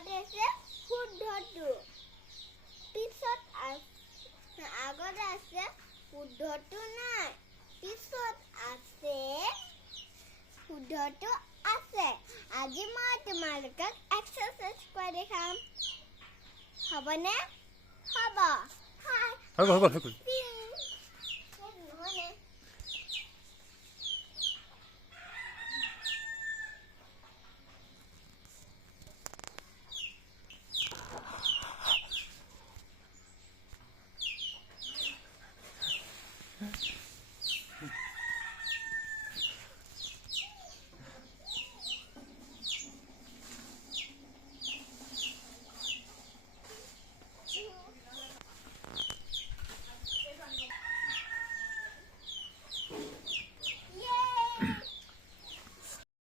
আগতে আছে শুদ্ধটো পিছত আগতে আছে শুদ্ধটো নাই পিছত আছে শুদ্ধটো আছে আজি মই তোমালোকক এক্সাৰসাইজ কৰি দেখাম হ'বনে হ'ব হৈ গ'ল নহ'লে